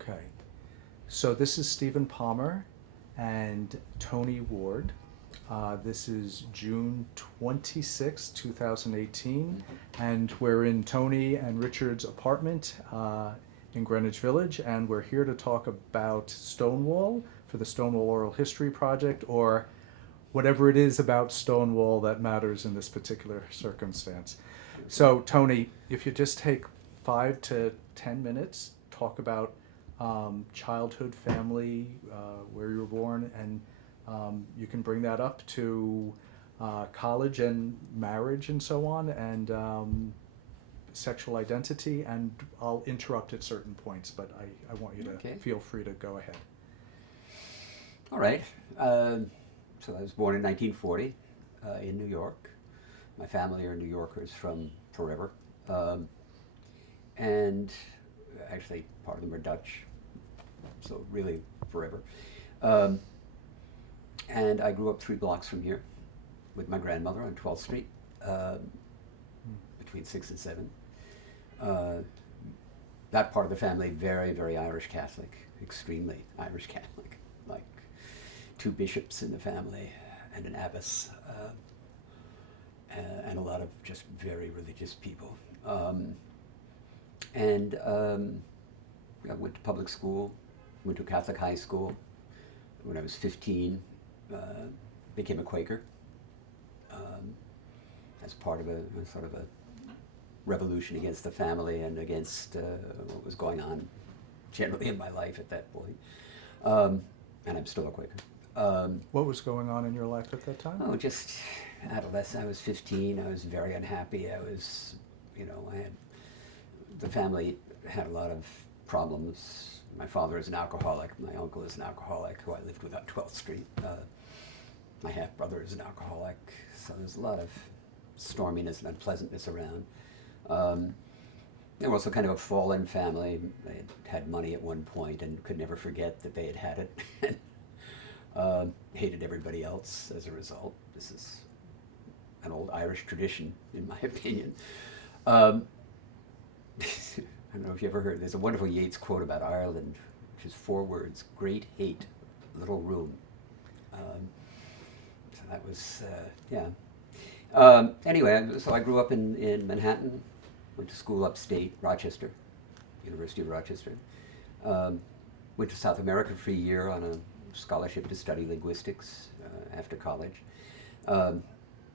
Okay. So this is Stephen Palmer and Tony Ward. This is June 26, 2018, and we're in Tony and Richard's apartment in Greenwich Village, and we're here to talk about Stonewall for the Stonewall Oral History Project, or whatever it is about Stonewall that matters in this particular circumstance. So, Tony, if you just take 5 to 10 minutes, talk about childhood, family, where you were born, and you can bring that up to college and marriage and so on, and sexual identity, and I'll interrupt at certain points, but I want you to feel free to go ahead. All right. So I was born in 1940 in New York. My family are New Yorkers from forever. And actually, part of them are Dutch, so really forever. And I grew up 3 blocks from here with my grandmother on 12th Street, between 6 and 7. That part of the family, very, very Irish Catholic, extremely Irish Catholic, like 2 bishops in the family and an abbess, and a lot of just very religious people. And I went to public school, went to Catholic high school. When I was 15, became a Quaker as part of a sort of a revolution against the family and against what was going on generally in my life at that point. And I'm still a Quaker. What was going on in your life at that time? Oh, just adolescent. I was 15. I was very unhappy. I was, the family had a lot of problems. My father is an alcoholic. My uncle is an alcoholic who I lived with on 12th Street. My half-brother is an alcoholic. So there's a lot of storminess and unpleasantness around. They were also kind of a fallen family. They had money at one point and could never forget that they had it. Hated everybody else as a result. This is an old Irish tradition, in my opinion. I don't know if you ever heard, there's a wonderful Yeats quote about Ireland, which is 4 words: great hate, little room. So that was, anyway, so I grew up in Manhattan, went to school upstate, Rochester, University of Rochester. Went to South America for a year on a scholarship to study linguistics after college,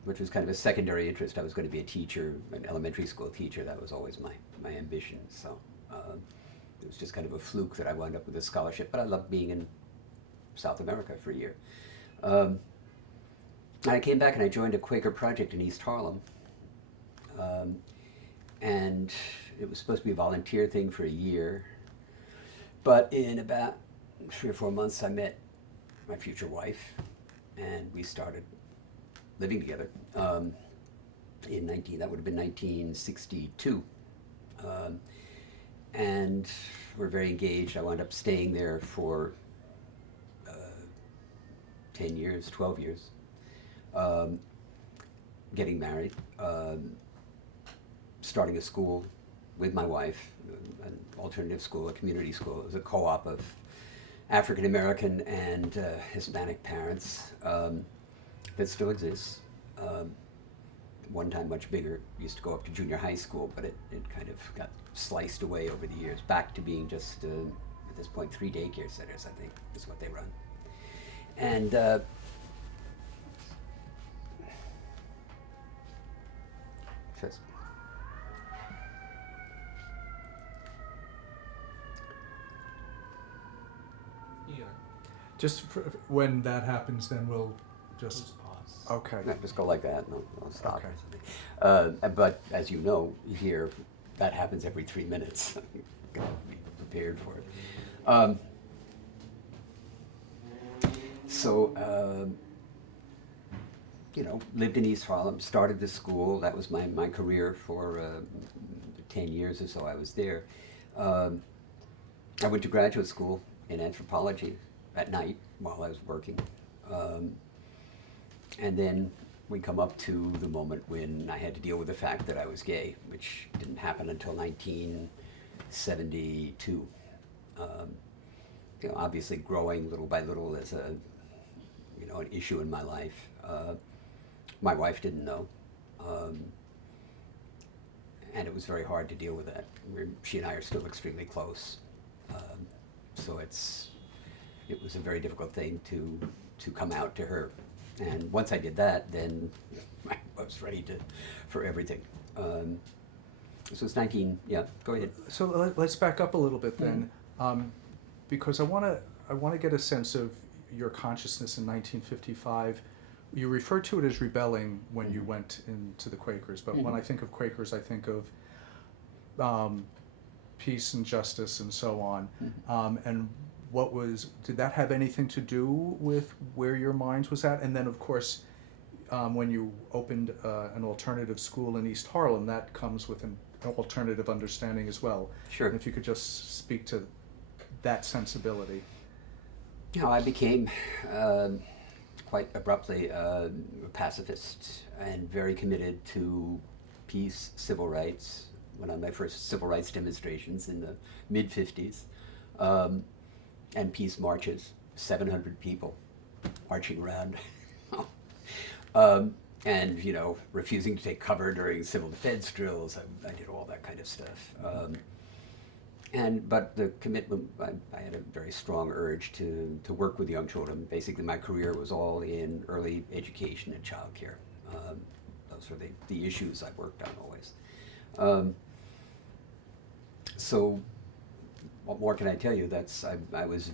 which was kind of a secondary interest. I was going to be a teacher, an elementary school teacher. That was always my ambition. So it was just kind of a fluke that I wound up with a scholarship, but I loved being in South America for a year. And I came back and I joined a Quaker project in East Harlem. And it was supposed to be a volunteer thing for a year. But in about 3 or 4 months, I met my future wife, and we started living together that would have been 1962. And we're very engaged. I wound up staying there for 10 years, 12 years, getting married, starting a school with my wife, an alternative school, a community school. It was a co-op of African American and Hispanic parents that still exists. One time much bigger, used to go up to junior high school, but it kind of got sliced away over the years, back to being just, at this point, 3 daycare centers, I think, is what they run. And just Just when that happens, then we'll just pause. Okay. no, just go like that, no, I'll stop Okay. or something. But as you know, here, that happens every 3 minutes. You gotta be prepared for it. Lived in East Harlem, started the school. That was my career for 10 years or so I was there. I went to graduate school in anthropology at night while I was working. And then we come up to the moment when I had to deal with the fact that I was gay, which didn't happen until 1972. Obviously growing little by little as an issue in my life. My wife didn't know, and it was very hard to deal with that. She and I are still extremely close, so it was a very difficult thing to come out to her. And once I did that, then I was ready for everything. So it's 19. Yeah, go ahead. So let's back up a little bit then, because I want to get a sense of your consciousness in 1955. You referred to it as rebelling when you went into the Quakers, but when I think of Quakers, I think of peace and justice and so on. And did that have anything to do with where your mind was at? And then, of course, when you opened an alternative school in East Harlem, that comes with an alternative understanding as well. Sure. And if you could just speak to that sensibility. I became quite abruptly a pacifist and very committed to peace, civil rights. Went on my first civil rights demonstrations in the mid-50s, and peace marches, 700 people marching around. And refusing to take cover during civil defense drills. I did all that kind of stuff. But the commitment, I had a very strong urge to work with young children. Basically, my career was all in early education and childcare. Those were the issues I worked on always. So, what more can I tell you? I was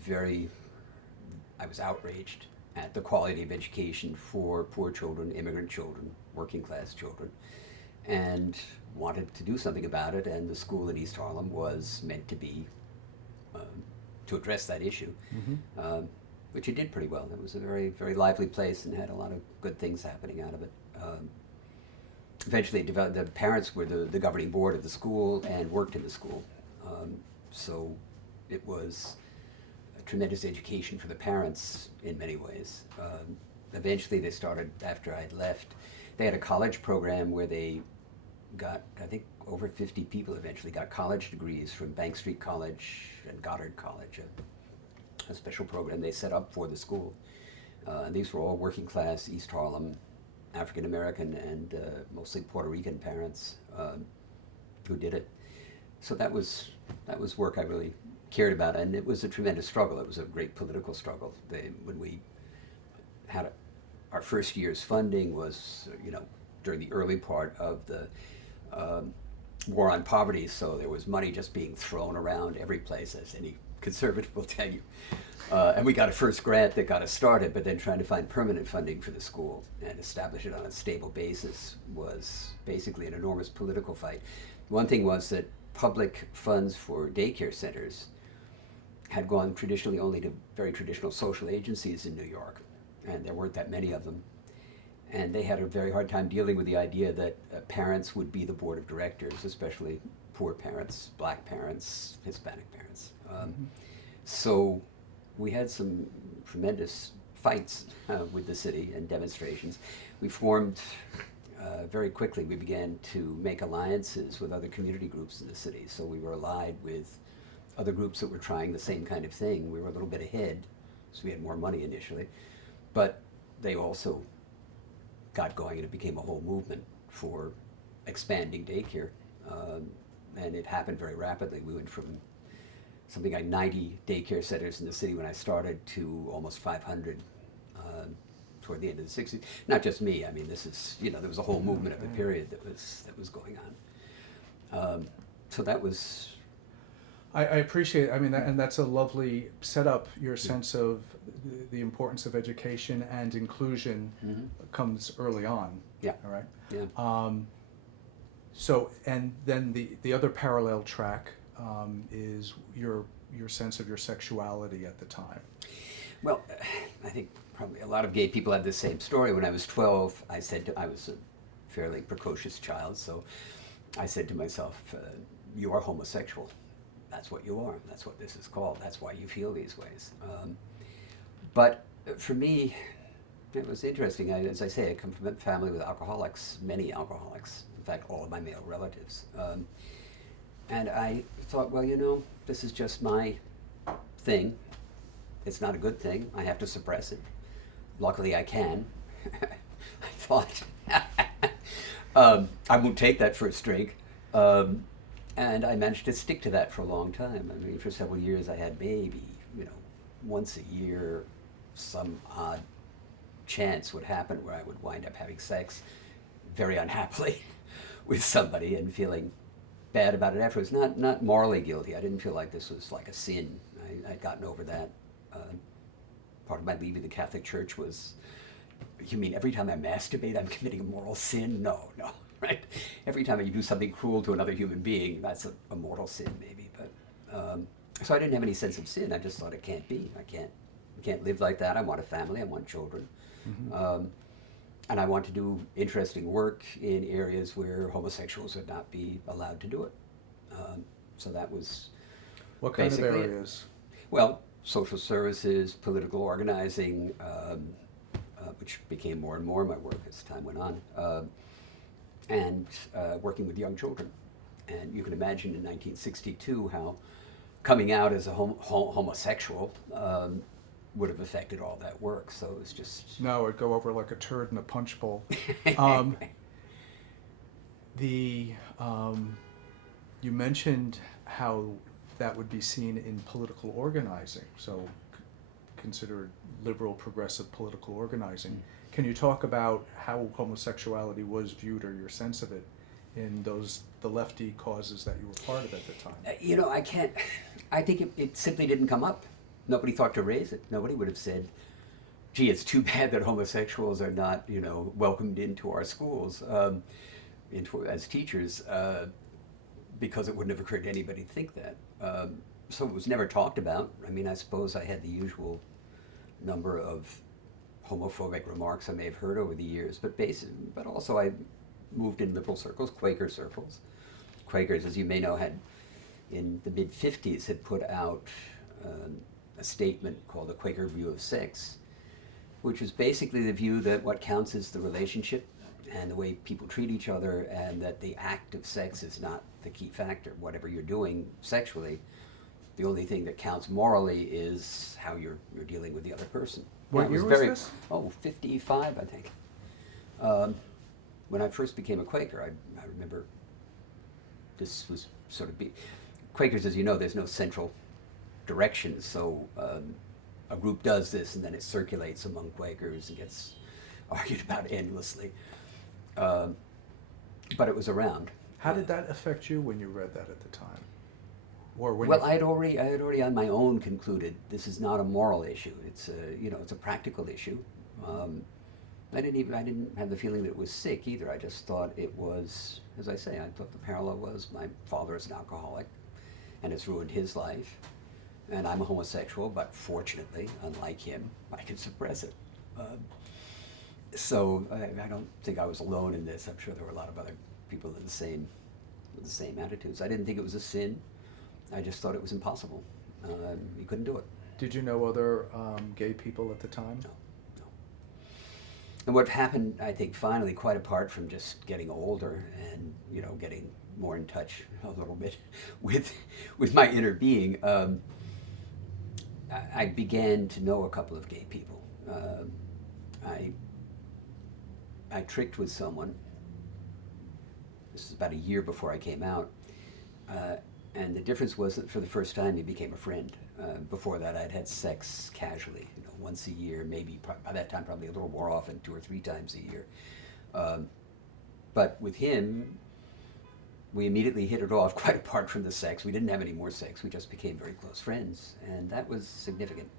outraged at the quality of education for poor children, immigrant children, working class children, and wanted to do something about it. And the school in East Harlem was meant to be to address that issue, which it did pretty well. It was a very, very lively place and had a lot of good things happening out of it. Eventually, the parents were the governing board of the school and worked in the school, so it was a tremendous education for the parents in many ways. Eventually, they started, after I'd left, they had a college program where they got, I think, over 50 people eventually got college degrees from Bank Street College and Goddard College, a special program they set up for the school. And these were all working class East Harlem, African American and mostly Puerto Rican parents who did it. So that was work I really cared about, and it was a tremendous struggle. It was a great political struggle. When we had our first year's funding was, during the early part of the war on poverty, so there was money just being thrown around every place, as any conservative will tell you. And we got a first grant that got us started, but then trying to find permanent funding for the school and establish it on a stable basis was basically an enormous political fight. One thing was that public funds for daycare centers had gone traditionally only to very traditional social agencies in New York, and there weren't that many of them. And they had a very hard time dealing with the idea that parents would be the board of directors, especially poor parents, black parents, Hispanic parents. So we had some tremendous fights with the city and demonstrations. We formed, very quickly, we began to make alliances with other community groups in the city. So we were allied with other groups that were trying the same kind of thing. We were a little bit ahead, so we had more money initially. But they also got going, and it became a whole movement for expanding daycare. And it happened very rapidly. We went from something like 90 daycare centers in the city when I started to almost 500 toward the end of the 60s. Not just me. I mean, this is, there was a whole movement of the period that was going on. So that was... I appreciate it. I mean, and that's a lovely setup. Your sense of the importance of education and inclusion comes early on. Yeah. All right. Yeah. So, and then the other parallel track is your sense of your sexuality at the time. Well, I think probably a lot of gay people have the same story. When I was 12, I was a fairly precocious child, so I said to myself, you are homosexual. That's what you are. That's what this is called. That's why you feel these ways. But for me, it was interesting. As I say, I come from a family with alcoholics, many alcoholics. In fact, all of my male relatives. And I thought, well, this is just my thing. It's not a good thing. I have to suppress it. Luckily, I can. I thought I won't take that first drink. And I managed to stick to that for a long time. I mean, for several years, I had maybe, once a year, some odd chance would happen where I would wind up having sex very unhappily with somebody and feeling bad about it afterwards. Not morally guilty. I didn't feel like this was like a sin. I'd gotten over that. Part of my leaving the Catholic Church was, you mean every time I masturbate, I'm committing a moral sin? No, right? Every time you do something cruel to another human being, that's a mortal sin, maybe. But so I didn't have any sense of sin. I just thought it can't be. I can't live like that. I want a family. I want children. Mm-hmm. And I want to do interesting work in areas where homosexuals would not be allowed to do it. So that was what kind of basically areas? Well, social services, political organizing, which became more and more my work as time went on, and working with young children. And you can imagine in 1962 how coming out as a homosexual would have affected all that work. So it was just... No, it'd go over like a turd in a punch bowl. You mentioned how that would be seen in political organizing, so considered liberal, progressive political organizing. Can you talk about how homosexuality was viewed, or your sense of it, in the lefty causes that you were part of at the time? I can't. I think it simply didn't come up. Nobody thought to raise it. Nobody would have said, "Gee, it's too bad that homosexuals are not, welcomed into our schools, as teachers," because it wouldn't have occurred to anybody to think that. So it was never talked about. I mean, I suppose I had the usual number of homophobic remarks I may have heard over the years, but also I moved in liberal circles, Quaker circles. Quakers, as you may know, had in the mid-50s had put out a statement called the Quaker View of Sex, which was basically the view that what counts is the relationship and the way people treat each other, and that the act of sex is not the key factor. Whatever you're doing sexually, the only thing that counts morally is how you're dealing with the other person. What year was this? 55, I think. When I first became a Quaker, I remember this was sort of Quakers, as you know, there's no central direction, so a group does this and then it circulates among Quakers and gets argued about endlessly. But it was around. How did that affect you when you read that at the time? Or when I had already on my own concluded this is not a moral issue. It's a practical issue. I didn't have the feeling that it was sick either. I just thought it was, as I say, I thought the parallel was my father is an alcoholic, and it's ruined his life, and I'm a homosexual, but fortunately, unlike him, I can suppress it. So I don't think I was alone in this. I'm sure there were a lot of other people with the same attitudes. I didn't think it was a sin. I just thought it was impossible. You couldn't do it. Did you know other gay people at the time? No. And what happened, I think, finally, quite apart from just getting older and getting more in touch a little bit with my inner being, I began to know a couple of gay people. I tricked with someone. This is about a year before I came out. And the difference was that for the first time he became a friend. Before that I'd had sex casually, once a year, maybe by that time probably a little more often, 2 or 3 times a year. But with him, we immediately hit it off, quite apart from the sex. We didn't have any more sex, we just became very close friends. And that was significant,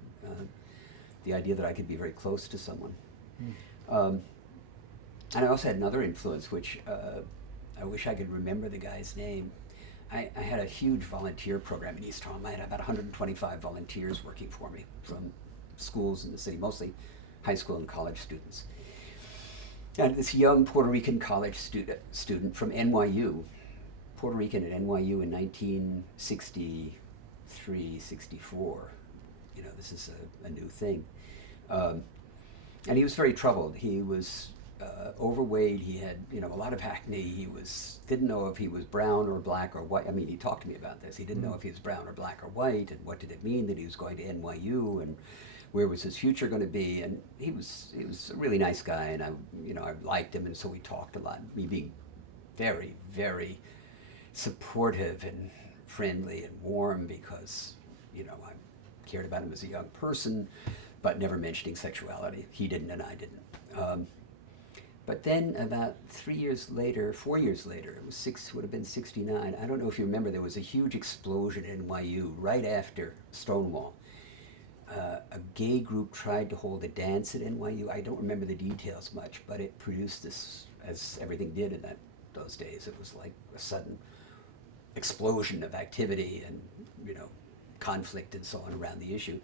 the idea that I could be very close to someone. And I also had another influence, which I wish I could remember the guy's name. I had a huge volunteer program in East Harlem. I had about 125 volunteers working for me from schools in the city, mostly high school and college students. And this young Puerto Rican college student from NYU, Puerto Rican at NYU in 1963, 64. This is a new thing. And he was very troubled. He was overweight. He had, a lot of acne. He didn't know if he was brown or black or white. I mean, he talked to me about this. He didn't know if he was brown or black or white, and what did it mean that he was going to NYU, and where was his future going to be. And he was a really nice guy, and I liked him, and so we talked a lot. Me being very, very supportive and friendly and warm, because I cared about him as a young person, but never mentioning sexuality. He didn't, and I didn't. But then about 4 years later, would have been 69. I don't know if you remember, there was a huge explosion in NYU right after Stonewall. A gay group tried to hold a dance at NYU. I don't remember the details much, but it produced this, as everything did in those days. It was like a sudden explosion of activity and, conflict and so on around the issue.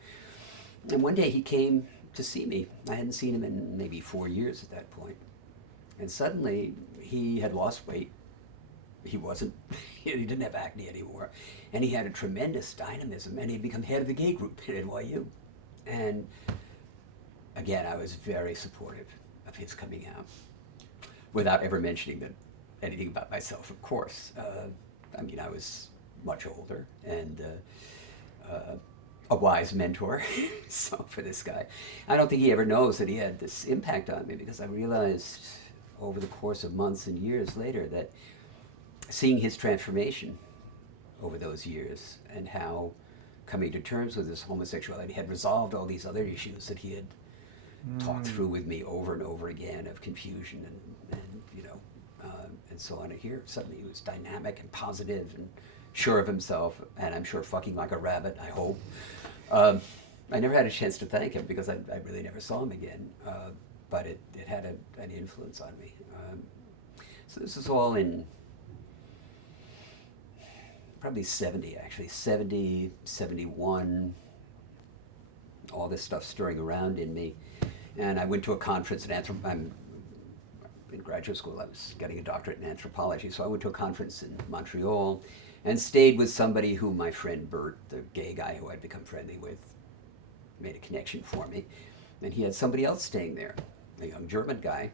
And one day he came to see me. I hadn't seen him in maybe 4 years at that point. And suddenly he had lost weight. He didn't have acne anymore. And he had a tremendous dynamism, and he'd become head of the gay group at NYU. And again, I was very supportive of his coming out, without ever mentioning anything about myself, of course. I was much older and a wise mentor so for this guy. I don't think he ever knows that he had this impact on me, because I realized over the course of months and years later that seeing his transformation over those years, and how coming to terms with his homosexuality had resolved all these other issues that he had talked through with me over and over again, of confusion and and so on. And here suddenly he was dynamic and positive and sure of himself, and I'm sure fucking like a rabbit, I hope. I never had a chance to thank him, because I really never saw him again, but it had an influence on me. So this is all in probably 70, 71, all this stuff stirring around in me. And I went to a conference in in graduate school. I was getting a doctorate in anthropology, so I went to a conference in Montreal and stayed with somebody who my friend Bert, the gay guy who I'd become friendly with, made a connection for me. And he had somebody else staying there, a young German guy,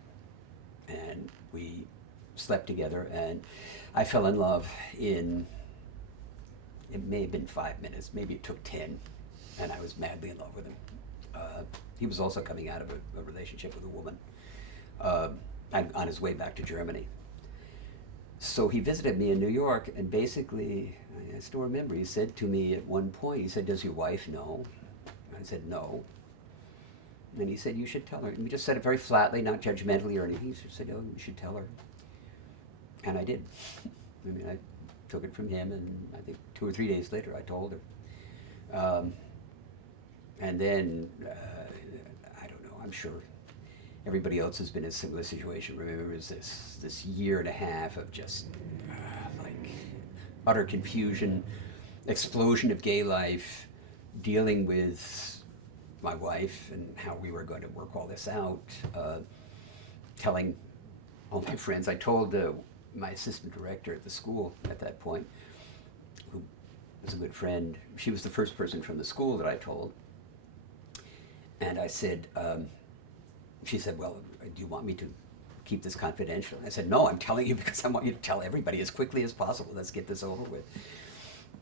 and we slept together, and I fell in love in, it may have been 5 minutes, maybe it took 10, and I was madly in love with him. He was also coming out of a relationship with a woman on his way back to Germany. So he visited me in New York, and basically, I still remember, he said to me at one point, he said, "Does your wife know?" I said, "No." And he said, "You should tell her." And we just said it very flatly, not judgmentally or anything. He just said, "Oh, you should tell her." And I did. I took it from him, and I think 2 or 3 days later I told her. And then, I don't know, I'm sure everybody else has been in a similar situation. Remember, it was this year and a half of just utter confusion, explosion of gay life, dealing with my wife and how we were going to work all this out, telling all my friends. I told my assistant director at the school at that point, who was a good friend. She was the first person from the school that I told. And I said, she said, "Well, do you want me to keep this confidential?" I said, "No, I'm telling you because I want you to tell everybody as quickly as possible. Let's get this over with."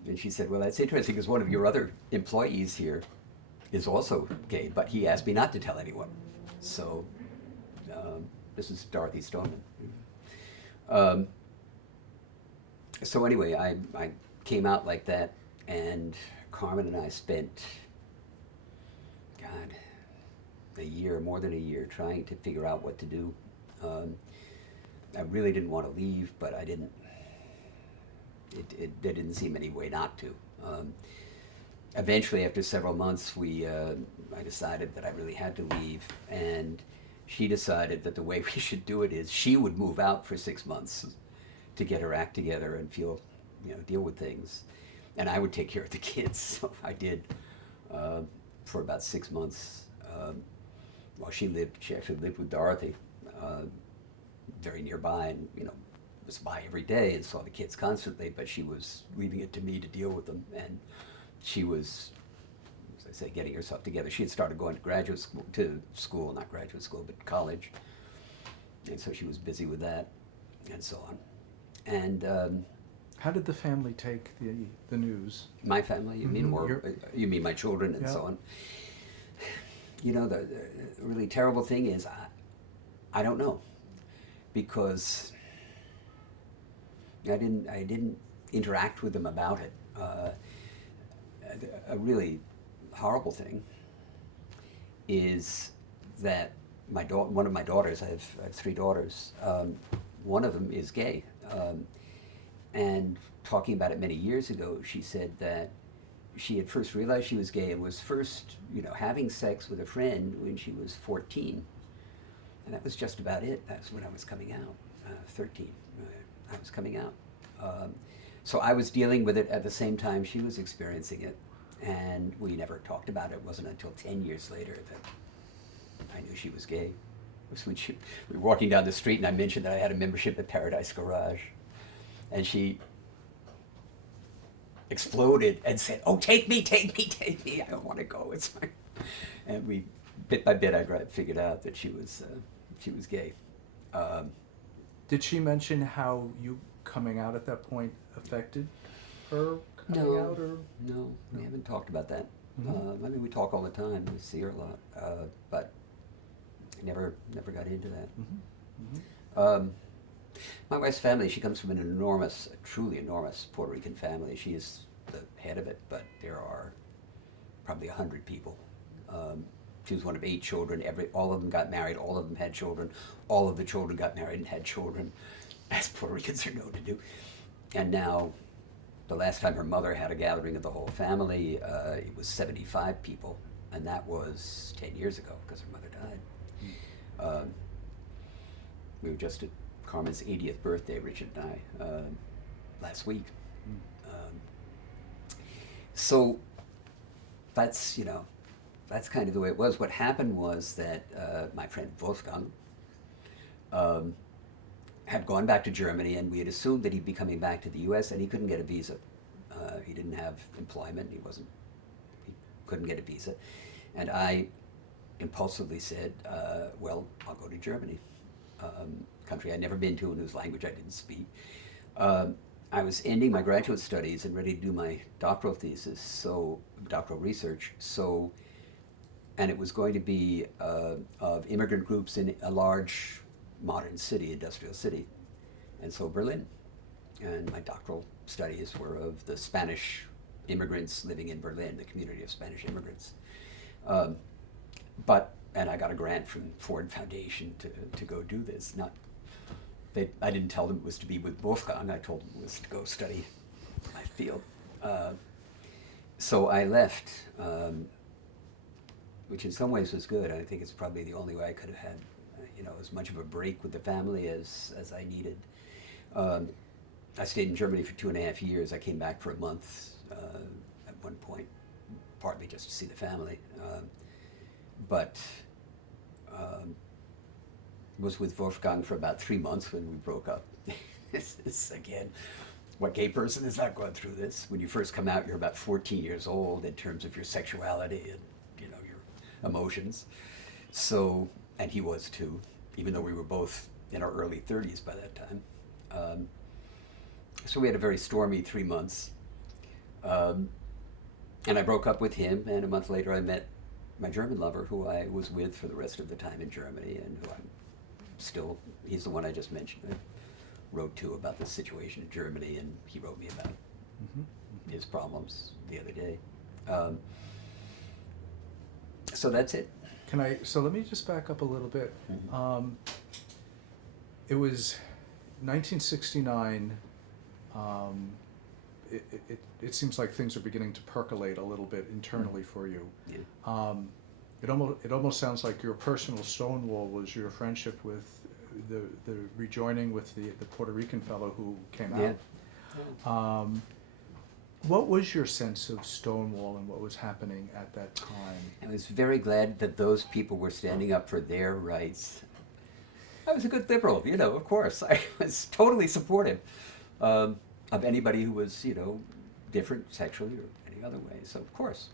And she said, "Well, that's interesting, because one of your other employees here is also gay, but he asked me not to tell anyone." So this is Dorothy Stoneman. So anyway, I came out like that, and Carmen and I spent, a year, more than a year, trying to figure out what to do. I really didn't want to leave, but I didn't. There didn't seem any way not to. Eventually, after several months, I decided that I really had to leave, and she decided that the way we should do it is she would move out for 6 months to get her act together and deal with things, and I would take care of the kids. So I did for about 6 months. While she actually lived with Dorothy, very nearby, and was by every day and saw the kids constantly. But she was leaving it to me to deal with them, and she was, as I say, getting herself together. She had started going to college, And so she was busy with that, and so on. And How did the family take the news? my family, you mean, or you mean my children and Yeah. so on? You know, the really terrible thing is, I don't know, because I didn't interact with them about it. A really horrible thing is that one of my daughters, I have 3 daughters, one of them is gay. And talking about it many years ago, she said that she had first realized she was gay and was first, having sex with a friend when she was 14. And that was just about it. That's when I was coming out, 13. I was coming out. So I was dealing with it at the same time she was experiencing it. And we never talked about it. It wasn't until 10 years later that I knew she was gay. It was when we were walking down the street and I mentioned that I had a membership at Paradise Garage. And she exploded and said, "Oh, take me, take me, take me. I don't want to go. It's fine." And we, bit by bit, I figured out that she was gay. Did she mention how you coming out at that point affected her coming out? Or No, we haven't talked about that. Mm-hmm. I mean, we talk all the time. We see her a lot, but I never got into that. Mm-hmm. Mm-hmm. My wife's family, she comes from an enormous, truly enormous Puerto Rican family. She is the head of it, but there are probably 100 people. She was one of 8 children. All of them got married. All of them had children. All of the children got married and had children, as Puerto Ricans are known to do. And now, the last time her mother had a gathering of the whole family, it was 75 people, and that was 10 years ago because her mother died. We were just at Carmen's 80th birthday, Richard and I, last week. So that's kind of the way it was. What happened was that my friend Wolfgang had gone back to Germany, and we had assumed that he'd be coming back to the U.S., and he couldn't get a visa. He didn't have employment. He couldn't get a visa. And I impulsively said, well, I'll go to Germany. Country I'd never been to and whose language I didn't speak. I was ending my graduate studies and ready to do my doctoral thesis, doctoral research, and it was going to be of immigrant groups in a large modern city, industrial city, and so Berlin. And my doctoral studies were of the Spanish immigrants living in Berlin, the community of Spanish immigrants. And I got a grant from Ford Foundation to go do this. I didn't tell them it was to be with Wolfgang. I told them it was to go study my field. So I left, which in some ways was good. I think it's probably the only way I could have had, as much of a break with the family as I needed. I stayed in Germany for 2.5 years. I came back for a month at one point, partly just to see the family. But was with Wolfgang for about 3 months when we broke up. This again, what gay person has not gone through this? When you first come out, you're about 14 years old in terms of your sexuality and your emotions. So, and he was too, even though we were both in our early 30s by that time. So we had a very stormy 3 months. And I broke up with him, and a month later I met my German lover, who I was with for the rest of the time in Germany, and who he's the one I just mentioned. I wrote to about the situation in Germany, and he wrote me about his problems the other day. So that's it. So let me just back up a little bit. Mm-hmm. It was 1969. It seems like things are beginning to percolate a little bit internally for you. Yeah. It almost sounds like your personal Stonewall was your friendship with the rejoining with the Puerto Rican fellow who came out. Yeah. What was your sense of Stonewall and what was happening at that time? I was very glad that those people were standing up for their rights. I was a good liberal, of course. I was totally supportive of anybody who was, different sexually or any other way. So, of course.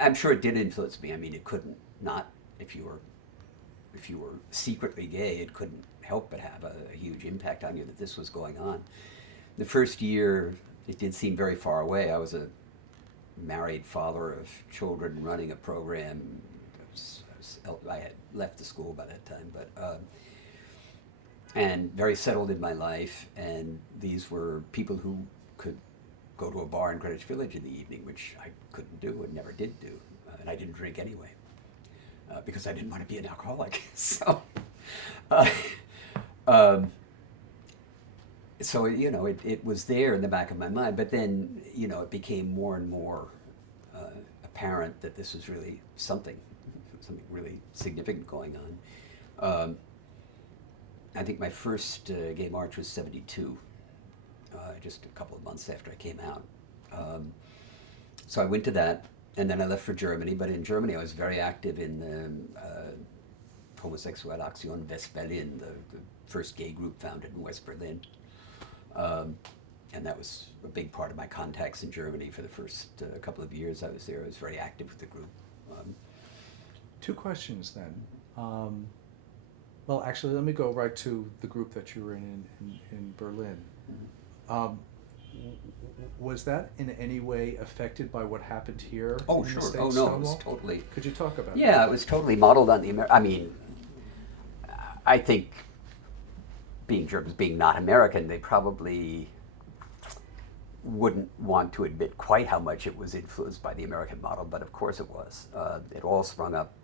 I'm sure it did influence me. I mean, it couldn't not if you were if you were secretly gay, it couldn't help but have a huge impact on you that this was going on. The first year, it did seem very far away. I was a married father of children running a program. I had left the school by that time, but and very settled in my life. And these were people who could go to a bar in Greenwich Village in the evening, which I couldn't do and never did do. And I didn't drink anyway, because I didn't want to be an alcoholic. So, so it was there in the back of my mind. But then, it became more and more apparent that this was really something really significant going on. I think my first gay march was '72. Just a couple of months after I came out. So I went to that, and then I left for Germany. But in Germany, I was very active in the Homosexuality Was Viewed, the first gay group founded in West Berlin. And that was a big part of my contacts in Germany for the first couple of years I was there. I was very active with the group. Two questions then. Well, actually, let me go right to the group that you were in Berlin. Was that in any way affected by what happened here? Oh, in sure. the States, Oh, no, Stonewall? it was totally. Could you talk about that? Yeah, it was totally modeled on the I mean, I think being Germans, being not American, they probably wouldn't want to admit quite how much it was influenced by the American model, but of course it was. It all sprung up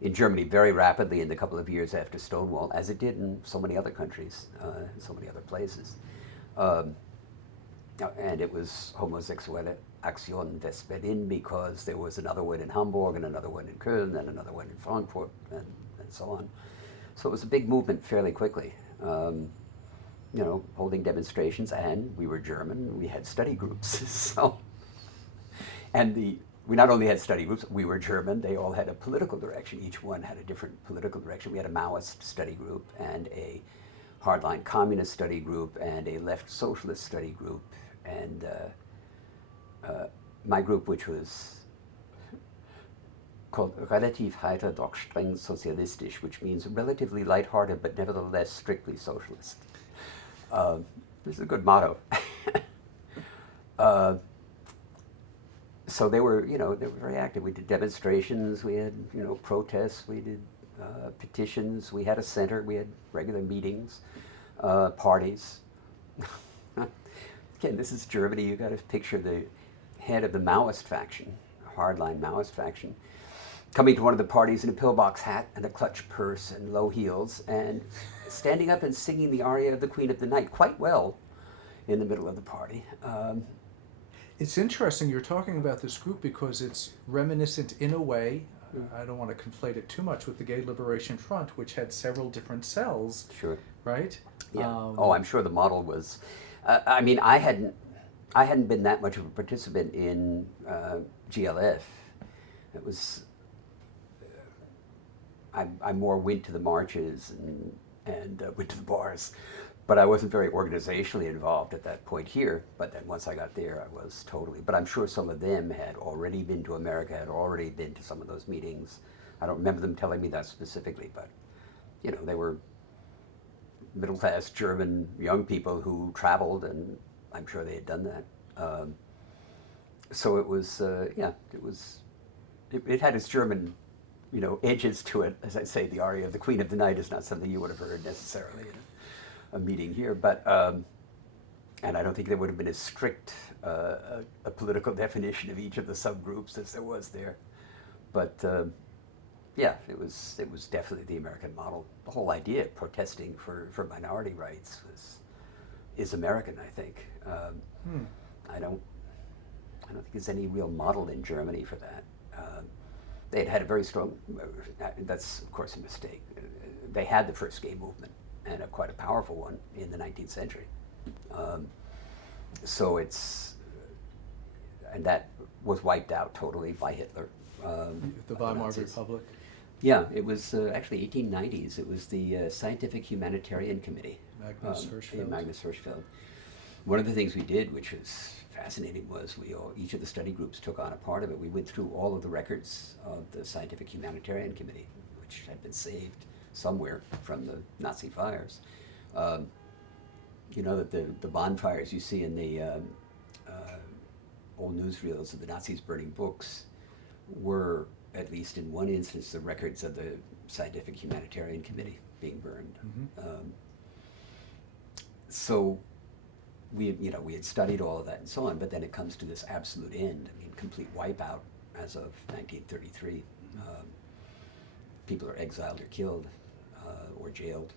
in Germany very rapidly in the couple of years after Stonewall, as it did in so many other countries, so many other places. And it was Homosexuality Was Viewed because there was another one in Hamburg and another one in Köln and another one in Frankfurt and so on. So it was a big movement fairly quickly. Holding demonstrations, and we were German, we had study groups. So, and we not only had study groups, we were German, they all had a political direction. Each one had a different political direction. We had a Maoist study group and a hardline communist study group and a left socialist study group. And my group, which was called Relativ heiter doch streng sozialistisch, which means relatively lighthearted but nevertheless strictly socialist. This is a good motto. So they were very active. We did demonstrations, we had, protests, we did petitions, we had a center, we had regular meetings, parties. Again, this is Germany. You got to picture the head of the Maoist faction, hardline Maoist faction, coming to one of the parties in a pillbox hat and a clutch purse and low heels, and standing up and singing the aria of the Queen of the Night quite well in the middle of the party. It's interesting you're talking about this group because it's reminiscent in a way, I don't want to conflate it too much, with the Gay Liberation Front, which had several different cells. Sure. Right? Yeah. I'm sure the model was. I mean, I hadn't been that much of a participant in GLF. It was. I more went to the marches and went to the bars, but I wasn't very organizationally involved at that point here. But then once I got there, I was totally. But I'm sure some of them had already been to America, had already been to some of those meetings. I don't remember them telling me that specifically, but they were middle-class German young people who traveled, and I'm sure they had done that. So it was, it had its German, edges to it. As I say, the aria of the Queen of the Night is not something you would have heard necessarily in a meeting here, but, and I don't think there would have been as strict a political definition of each of the subgroups as there was there. But yeah, it was definitely the American model. The whole idea of protesting for minority rights is American, I think. I don't think there's any real model in Germany for that. They had a very strong. That's of course a mistake. They had the first gay movement, and quite a powerful one in the 19th century. So and that was wiped out totally by Hitler. The Weimar Republic. Yeah, it was actually 1890s. It was the Scientific Humanitarian Committee. Magnus Hirschfeld. Magnus Hirschfeld. One of the things we did, which was fascinating, was each of the study groups took on a part of it. We went through all of the records of the Scientific Humanitarian Committee, which had been saved somewhere from the Nazi fires. You know that the bonfires you see in the old newsreels of the Nazis burning books were, at least in one instance, the records of the Scientific Humanitarian Committee being burned. So we had studied all of that and so on, but then it comes to this absolute end. I mean, complete wipeout as of 1933. People are exiled or killed or jailed.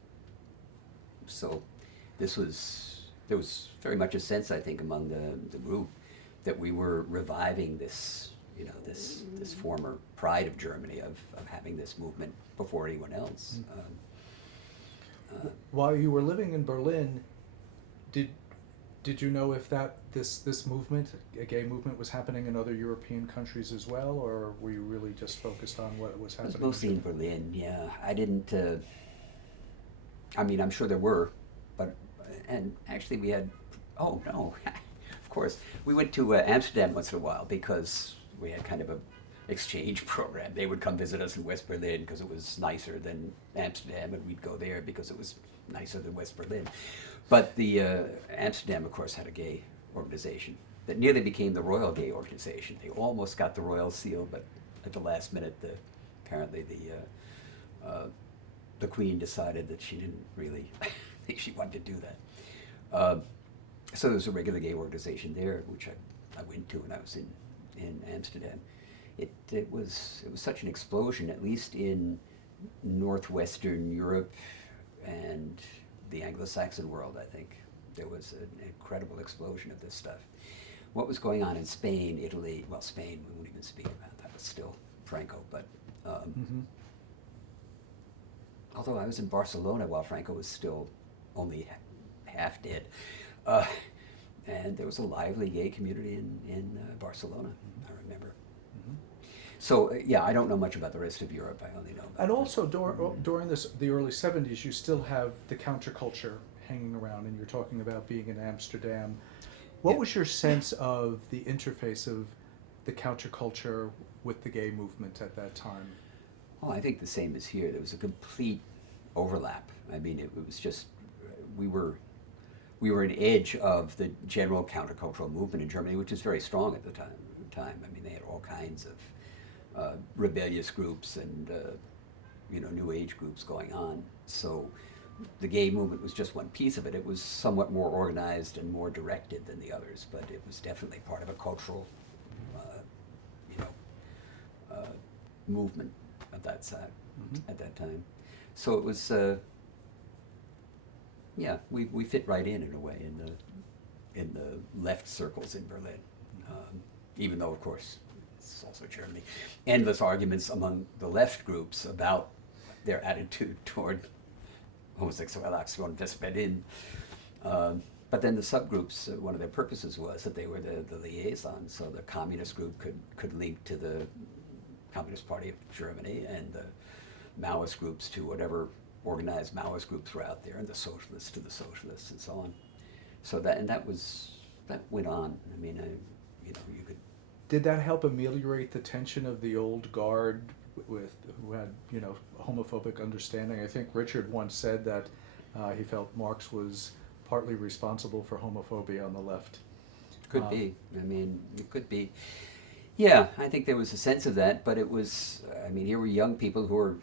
So there was very much a sense, I think, among the group that we were reviving this, this former pride of Germany of having this movement before anyone else. While you were living in Berlin, did you know if this movement, a gay movement, was happening in other European countries as well, or were you really just focused on what was happening? It was mostly in Berlin, yeah. I didn't, I mean, I'm sure there were, and actually we had, oh no, of course. We went to Amsterdam once in a while because we had kind of a exchange program. They would come visit us in West Berlin because it was nicer than Amsterdam, and we'd go there because it was nicer than West Berlin. But the Amsterdam, of course, had a gay organization that nearly became the Royal Gay Organization. They almost got the royal seal, but at the last minute, apparently the Queen decided that she didn't really think she wanted to do that. So there was a regular gay organization there, which I went to when I was in Amsterdam. It was such an explosion, at least in northwestern Europe and the Anglo-Saxon world. I think there was an incredible explosion of this stuff. What was going on in Spain, Italy, well, Spain, we won't even speak about that, was still Franco, but although I was in Barcelona while Franco was still only half dead, and there was a lively gay community in Barcelona, I remember. So yeah, I don't know much about the rest of Europe. I only know about. And also during the early 70s, you still have the counterculture hanging around, and you're talking about being in Amsterdam. What was your sense of the interface of the counterculture with the gay movement at that time? Oh, I think the same as here. There was a complete overlap. I mean, it was just we were an edge of the general countercultural movement in Germany, which was very strong at the time. I mean, they had all kinds of rebellious groups and New Age groups going on. So the gay movement was just one piece of it. It was somewhat more organized and more directed than the others, but it was definitely part of a cultural, movement of that side at that time. So it was, we fit right in a way in the left circles in Berlin, even though, of course, it's also Germany. Endless arguments among the left groups about their attitude toward Homosexuality Was Viewed. But then the subgroups, one of their purposes was that they were the liaison, so the communist group could link to the Communist Party of Germany, and the Maoist groups to whatever organized Maoist groups were out there, and the socialists to the socialists, and so on. So that went on. I mean, you could. Did that help ameliorate the tension of the old guard who had homophobic understanding? I think Richard once said that he felt Marx was partly responsible for homophobia on the left. Could be. I mean, it could be. Yeah, I think there was a sense of that, but it was, I mean, here were young people who were,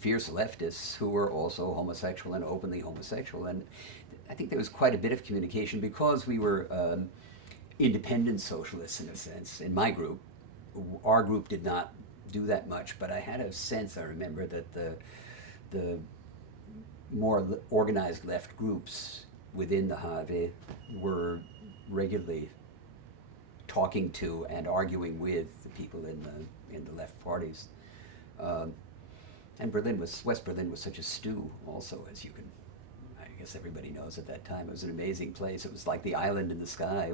fierce leftists who were also homosexual and openly homosexual, and I think there was quite a bit of communication because we were independent socialists in a sense. In my group, our group did not do that much, but I had a sense, I remember, that the more organized left groups within the HAV were regularly talking to and arguing with the people in the left parties. And West Berlin was such a stew also, as I guess everybody knows at that time. It was an amazing place. It was like the island in the sky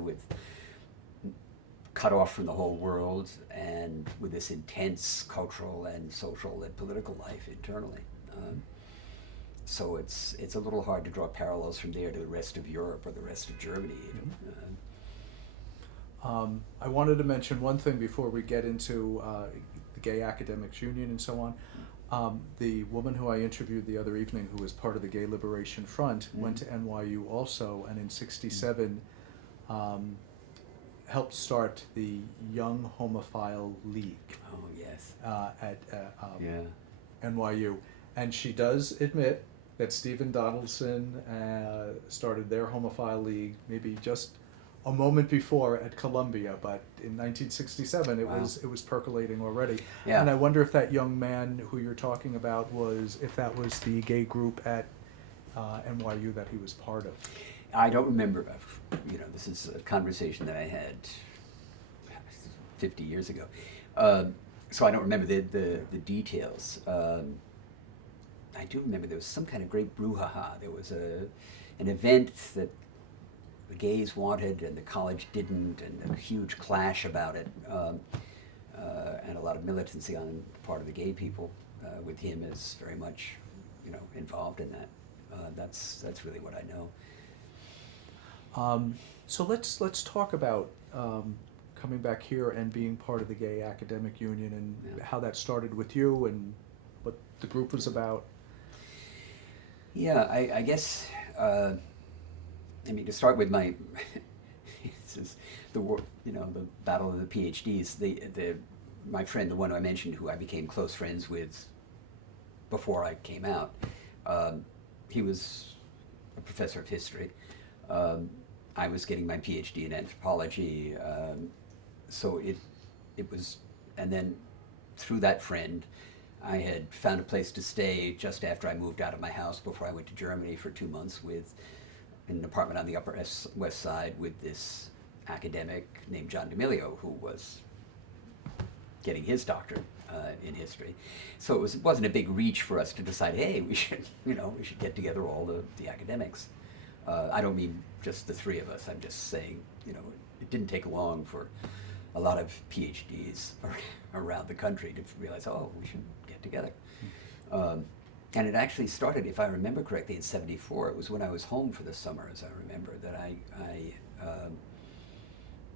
cut off from the whole world and with this intense cultural and social and political life internally. So it's a little hard to draw parallels from there to the rest of Europe or the rest of Germany even. I wanted to mention one thing before we get into the Gay Academics Union and so on. The woman who I interviewed the other evening, who was part of the Gay Liberation Front, went to NYU also, and in '67 helped start the Young Homophile League Oh, yes. at Yeah. NYU. And she does admit that Stephen Donaldson started their Homophile League maybe just a moment before at Columbia, but in 1967 Wow. it was percolating already. Yeah. And I wonder if that young man who you're talking about if that was the gay group at NYU that he was part of. I don't remember, this is a conversation that I had 50 years ago. So I don't remember the details. I do remember there was some kind of great brouhaha. There was an event that the gays wanted and the college didn't, and a huge clash about it, and a lot of militancy on the part of the gay people, with him as very much, involved in that. That's really what I know. So let's talk about coming back here and being part of the Gay Academic Union and Yeah. how that started with you and what the group was about. Yeah, I guess, to start with my, this is the battle of the PhDs. My friend, the one I mentioned, who I became close friends with before I came out, he was a professor of history. I was getting my PhD in anthropology, so it was, and then through that friend, I had found a place to stay just after I moved out of my house before I went to Germany for 2 months in an apartment on the Upper West Side with this academic named John D'Amelio, who was getting his doctorate in history. So it wasn't a big reach for us to decide, hey, we should get together all the academics. I don't mean just the three of us. I'm just saying, it didn't take long for a lot of PhDs around the country to realize, oh, we should get together. And it actually started, if I remember correctly, in '74. It was when I was home for the summer, as I remember,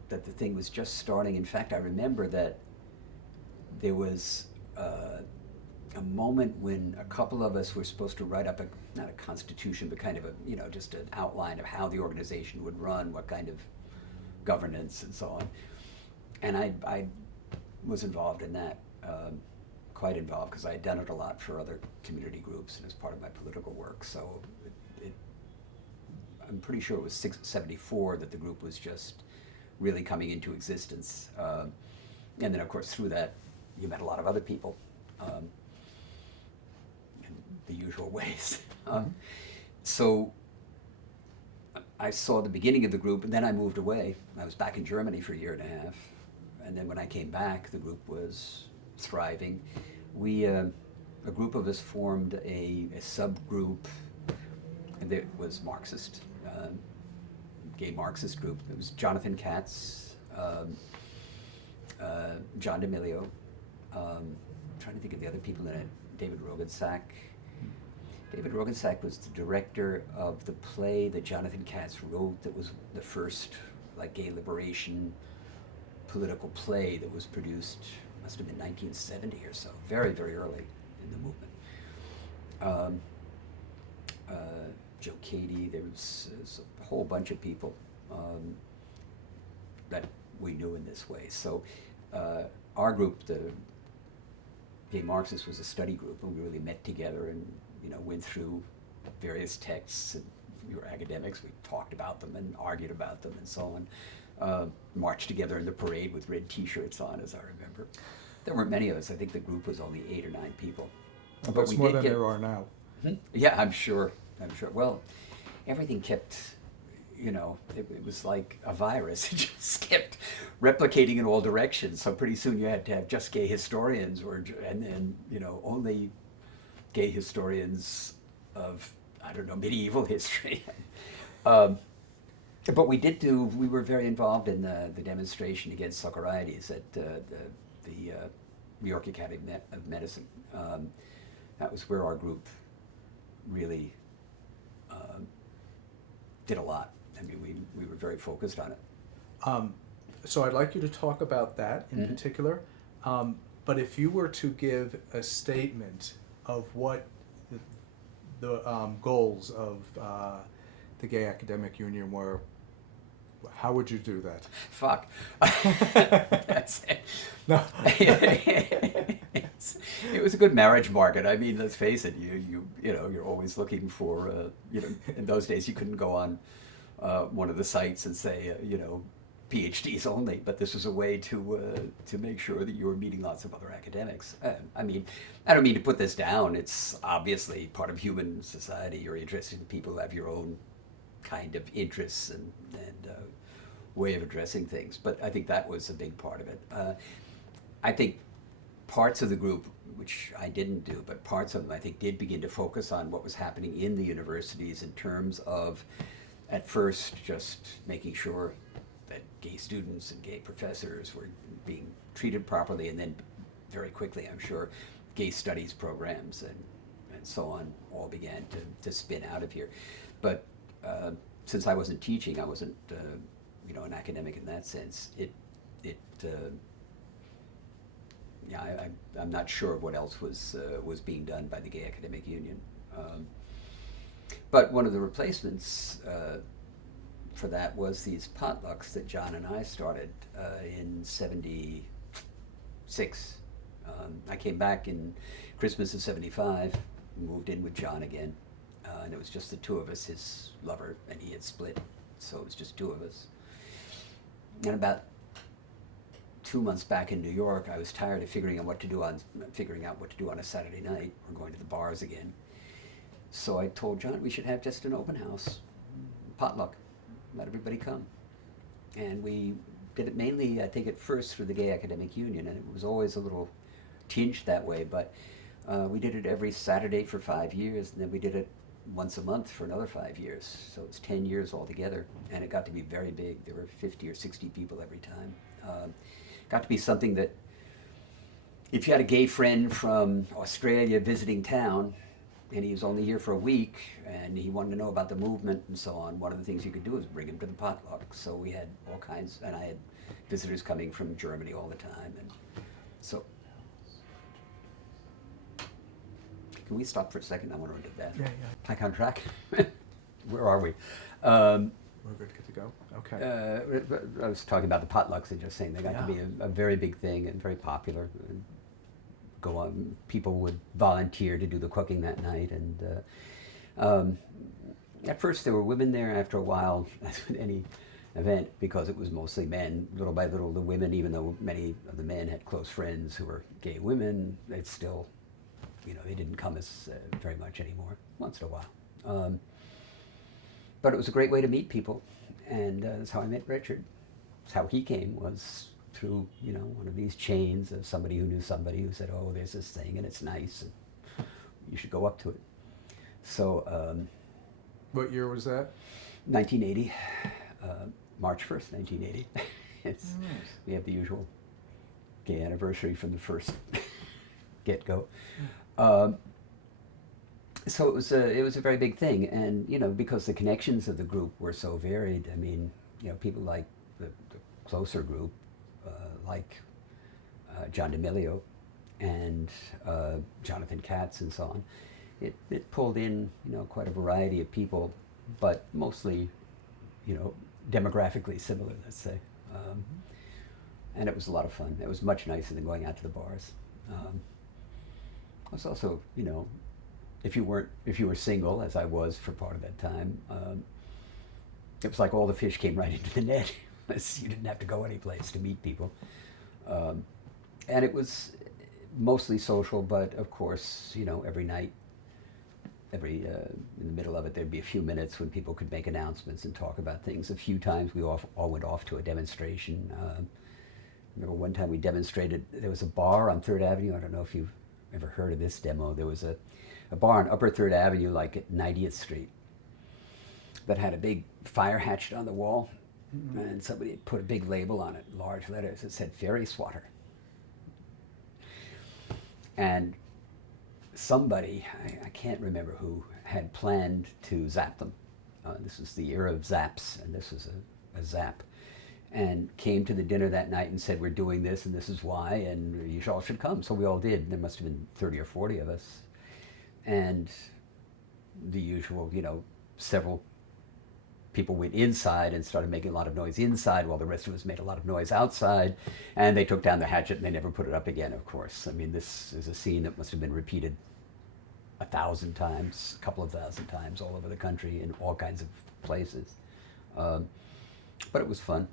that the thing was just starting. In fact, I remember that there was a moment when a couple of us were supposed to write up not a constitution, but kind of just an outline of how the organization would run, what kind of governance and so on. And I was involved in that, quite involved, because I had done it a lot for other community groups and as part of my political work. So I'm pretty sure it was '74 that the group was just really coming into existence. And then, of course, through that, you met a lot of other people in the usual ways. So I saw the beginning of the group, and then I moved away. I was back in Germany for a year and a half. And then when I came back, the group was thriving. We, a group of us, formed a subgroup that was Marxist, gay Marxist group. It was Jonathan Katz, John D'Amelio, I'm trying to think of the other people in it, David Rogensack. David Rogensack was the director of the play that Jonathan Katz wrote that was the first gay liberation political play that was produced, must have been 1970 or so, very, very early in the movement. Joe Cady, there was a whole bunch of people that we knew in this way. So our group, the Gay Marxists, was a study group, and we really met together and went through various texts, and we were academics. We talked about them and argued about them and so on. Marched together in the parade with red T-shirts on, as I remember. There weren't many of us. I think the group was only 8 or 9 people. But that's more than there are now. Yeah, I'm sure. Well, everything kept, it was like a virus. It just kept replicating in all directions. So pretty soon you had to have just gay historians, and then only gay historians of, I don't know, medieval history. But we were very involved in the demonstration against Socarides at the New York Academy of Medicine. That was where our group really did a lot. I mean, we were very focused on it. So I'd like you to talk about that in particular. But if you were to give a statement of what the goals of the Gay Academic Union were, how would you do that? Fuck. That's it. No. It was a good marriage market. I mean, let's face it. You're always looking for. In those days, you couldn't go on one of the sites and say, PhDs only. But this was a way to make sure that you were meeting lots of other academics. I mean, I don't mean to put this down. It's obviously part of human society. You're interested in people who have your own kind of interests and way of addressing things. But I think that was a big part of it. I think parts of the group, which I didn't do, but parts of them I think did begin to focus on what was happening in the universities in terms of, at first, just making sure that gay students and gay professors were being treated properly, and then very quickly, I'm sure, gay studies programs and so on all began to spin out of here. But since I wasn't teaching, I wasn't an academic in that sense. I'm not sure of what else was being done by the Gay Academic Union. But one of the replacements for that was these potlucks that John and I started in '76. I came back in Christmas of '75, moved in with John again, and it was just the two of us. His lover and he had split, so it was just two of us. And about 2 months back in New York, I was tired of figuring out what to do on a Saturday night or going to the bars again. So I told John we should have just an open house, potluck, let everybody come. And we did it mainly, I think, at first through the Gay Academic Union, and it was always a little tinged that way, but we did it every Saturday for 5 years, and then we did it once a month for another 5 years. So it's 10 years altogether, and it got to be very big. There were 50 or 60 people every time. Got to be something that if you had a gay friend from Australia visiting town, and he was only here for a week, and he wanted to know about the movement and so on, one of the things you could do is bring him to the potluck. So we had all kinds, and I had visitors coming from Germany all the time, and so. Can we stop for a second? I want to do that. Yeah. Back on track. Where are we? We're good to go. Okay. I was talking about the potlucks and just saying they got to be a very big thing and very popular. Go on. People would volunteer to do the cooking that night, and at first there were women there. After a while, as with any event, because it was mostly men, little by little the women, even though many of the men had close friends who were gay women, it's still, they didn't come as very much anymore. Once in a while. But it was a great way to meet people, and that's how I met Richard. That's how he came, was through, one of these chains of somebody who knew somebody who said, oh, there's this thing, and it's nice, and you should go up to it. So... what year was that? 1980, March 1st, 1980. Nice. We have the usual gay anniversary from the first get-go. So it was a very big thing, and because the connections of the group were so varied. I mean, people like the closer group, like John D'Amelio and Jonathan Katz and so on. It pulled in quite a variety of people, but mostly demographically similar, let's say. And it was a lot of fun. It was much nicer than going out to the bars. It was also, if you were single, as I was for part of that time, it was like all the fish came right into the net. You didn't have to go anyplace to meet people. And it was mostly social, but of course, every night, in the middle of it, there'd be a few minutes when people could make announcements and talk about things. A few times we all went off to a demonstration. Remember one time we demonstrated, there was a bar on 3rd Avenue. I don't know if you've ever heard of this demo. There was a bar on Upper 3rd Avenue, like at 90th Street, that had a big fire hatchet on the wall, and somebody had put a big label on it, large letters, that said "Fairy Swatter." And somebody, I can't remember who, had planned to zap them. This was the era of zaps, and this was a zap. And came to the dinner that night and said, we're doing this, and this is why, and you all should come. So we all did. There must have been 30 or 40 of us. and the usual, several people went inside and started making a lot of noise inside while the rest of us made a lot of noise outside, and they took down the hatchet and they never put it up again, of course. I mean, this is a scene that must have been repeated 1,000 times, a couple of thousand times all over the country in all kinds of places. But it was fun.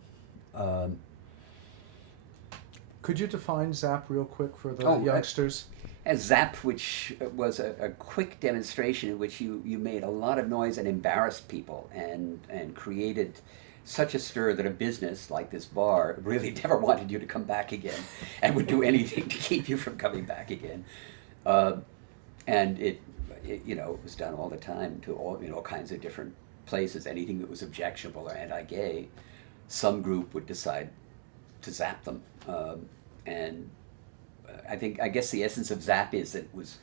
Could you define ZAP real quick for the Oh, youngsters? As ZAP, which was a quick demonstration in which you made a lot of noise and embarrassed people and created such a stir that a business like this bar really never wanted you to come back again and would do anything to keep you from coming back again. And it was done all the time to all kinds of different places. Anything that was objectionable or anti-gay, some group would decide to zap them. I guess the essence of ZAP is that it was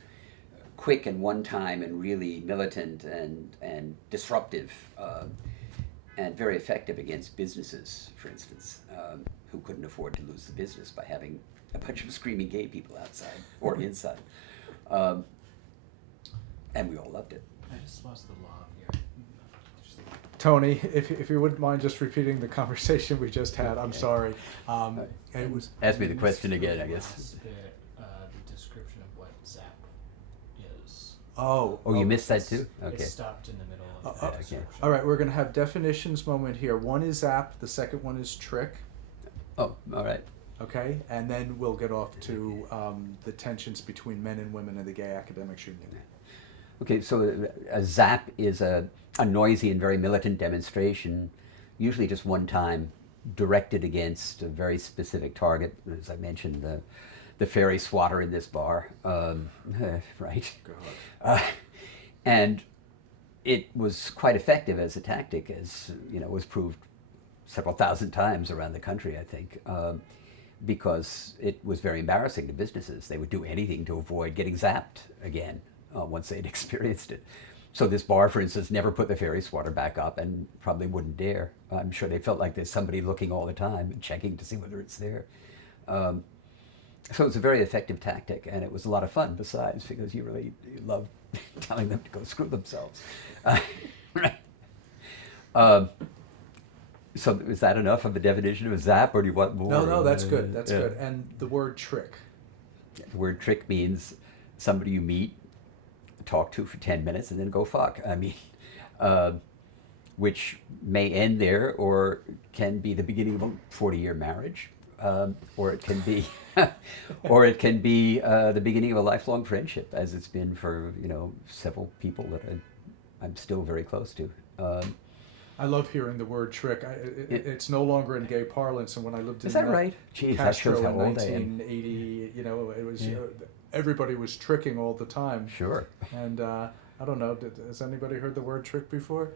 quick and one time and really militant and disruptive and very effective against businesses, for instance, who couldn't afford to lose the business by having a bunch of screaming gay people outside or inside. And we all loved it. I just lost the log here. Tony, if you wouldn't mind just repeating the conversation we just had, I'm sorry. It was Ask me the question again, I guess. Last bit, the description of what ZAP is. Oh, You missed that too? Okay. It stopped in the middle of Oh, the okay. description. All right, we're going to have definitions moment here. One is ZAP, the second one is trick, Oh, all right. okay? And then we'll get off to the tensions between men and women in the Gay Academics Union. Okay, so a ZAP is a noisy and very militant demonstration, usually just one time, directed against a very specific target. As I mentioned, the fairy swatter in this bar, right? And it was quite effective as a tactic, as was proved several thousand times around the country, I think, because it was very embarrassing to businesses. They would do anything to avoid getting zapped again once they'd experienced it. So this bar, for instance, never put the fairy swatter back up and probably wouldn't dare. I'm sure they felt like there's somebody looking all the time and checking to see whether it's there. So it's a very effective tactic, and it was a lot of fun besides, because you love telling them to go screw themselves. Right. So is that enough of a definition of a ZAP, or do you want more? No, that's good. That's Yeah. good. And the word trick. The word trick means somebody you meet, talk to for 10 minutes, and then go fuck. I mean, which may end there, or can be the beginning of a 40-year marriage, or it can be, the beginning of a lifelong friendship, as it's been for several people that I'm still very close to. I love hearing the word trick. It's no longer in gay parlance, and when I lived in Is that right? Geez, that Castro shows how in old I am. 1980, it was Yeah. everybody was tricking all the time. Sure. And I don't know, has anybody heard the word trick before?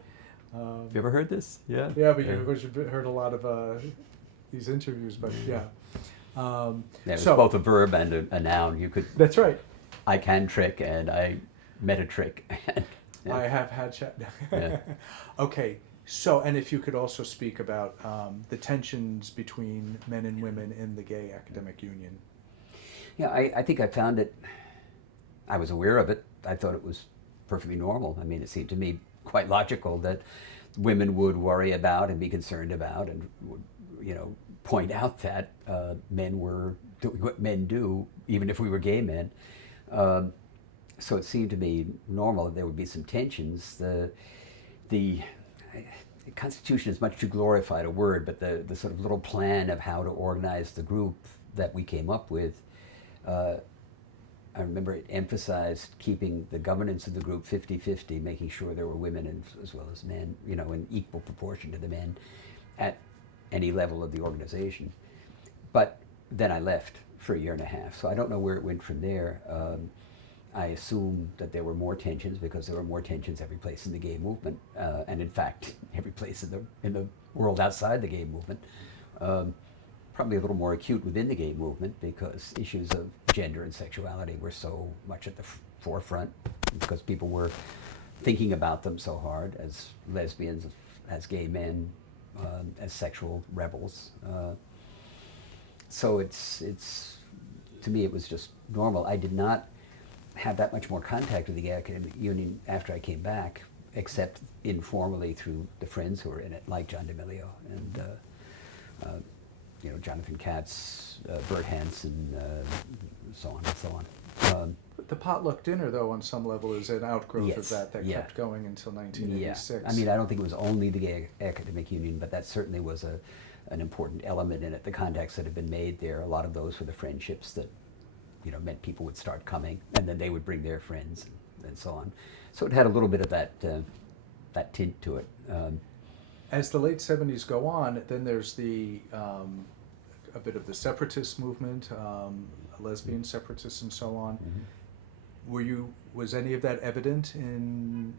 Have you ever heard this? Yeah. Yeah, but you've heard a lot of these interviews, but yeah. Yeah, it's So- both a verb and a noun. You could. That's right. I can trick, and I met a trick. Yeah. I have had chat. Yeah. Okay, so, and if you could also speak about the tensions between men and women in the Gay Academic Union. Yeah, I think I found it, I was aware of it. I thought it was perfectly normal. I mean, it seemed to me quite logical that women would worry about and be concerned about and would, point out that men were doing what men do, even if we were gay men. So it seemed to me normal that there would be some tensions. The Constitution is much too glorified a word, but the sort of little plan of how to organize the group that we came up with, I remember it emphasized keeping the governance of the group 50-50, making sure there were women as well as men, in equal proportion to the men at any level of the organization. But then I left for a year and a half, so I don't know where it went from there. I assume that there were more tensions because there were more tensions every place in the gay movement, and in fact, every place in the world outside the gay movement. Probably a little more acute within the gay movement because issues of gender and sexuality were so much at the forefront because people were thinking about them so hard as lesbians, as gay men, as sexual rebels. So it's to me it was just normal. I did not have that much more contact with the academic union after I came back, except informally through the friends who were in it, like John D'Amelio and Jonathan Katz, Bert Hansen, so on and so on. The potluck dinner, though, on some level, is an outgrowth Yes, of that yeah. kept going until 1986. Yeah, I mean, I don't think it was only the gay academic union, but that certainly was an important element in it. The contacts that had been made there, a lot of those were the friendships that, meant people would start coming, and then they would bring their friends and so on. So it had a little bit of that tint to it. As the late 70s go on, then there's a bit of the separatist movement, lesbian separatists and so on. Mm-hmm. Was any of that evident in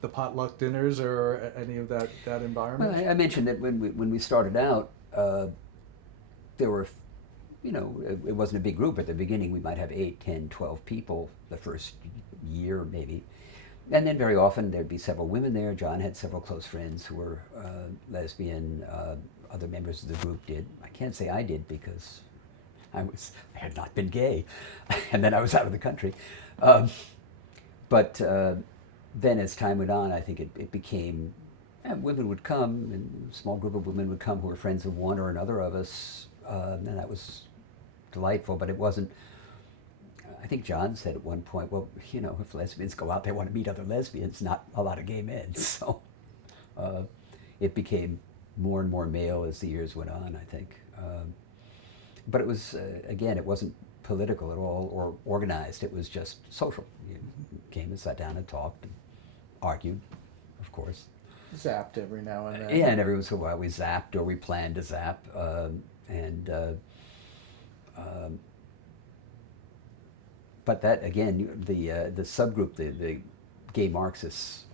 the potluck dinners or any of that environment? Well, I mentioned that when we started out, there were, it wasn't a big group at the beginning. We might have 8, 10, 12 people the first year maybe. And then very often there'd be several women there. John had several close friends who were lesbian. Other members of the group did. I can't say I did because I had not been gay, and then I was out of the country. But then as time went on, I think it became, women would come, and a small group of women would come who were friends of one or another of us, and that was delightful, but it wasn't. I think John said at one point, well, if lesbians go out, they want to meet other lesbians, not a lot of gay men. So it became more and more male as the years went on, I think. But it was, again, it wasn't political at all or organized. It was just social. You came and sat down and talked and argued, of course. Zapped every now and then. Yeah, and every once in a while we zapped or we planned to zap. But that, again, the subgroup, the gay Marxists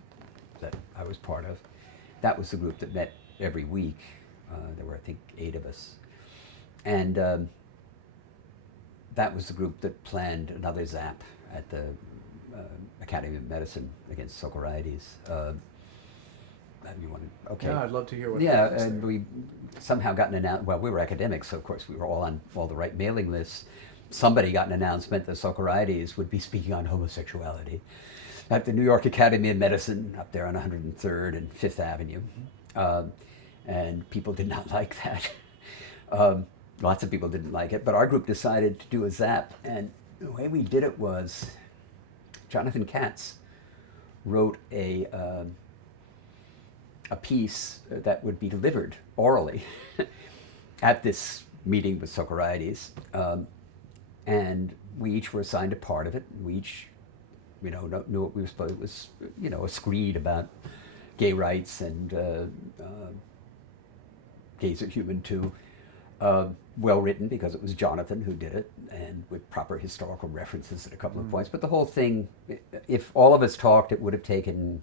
that I was part of, that was the group that met every week. There were, I think, 8 of us. And that was the group that planned another zap at the Academy of Medicine against Socarides. You want to, okay. Yeah, I'd love to hear what Yeah, happens and there. we somehow got an announcement. Well, we were academics, so of course we were all on all the right mailing lists. Somebody got an announcement that Socarides would be speaking on homosexuality at the New York Academy of Medicine up there on 103rd and 5th Avenue. And people did not like that. Lots of people didn't like it, but our group decided to do a zap. And the way we did it was Jonathan Katz wrote a piece that would be delivered orally at this meeting with Socarides. And we each were assigned a part of it. We each, knew what we were supposed to. It was, a screed about gay rights and gays are human too. Well written because it was Jonathan who did it, and with proper historical references at a couple of points. But the whole thing, if all of us talked, it would have taken,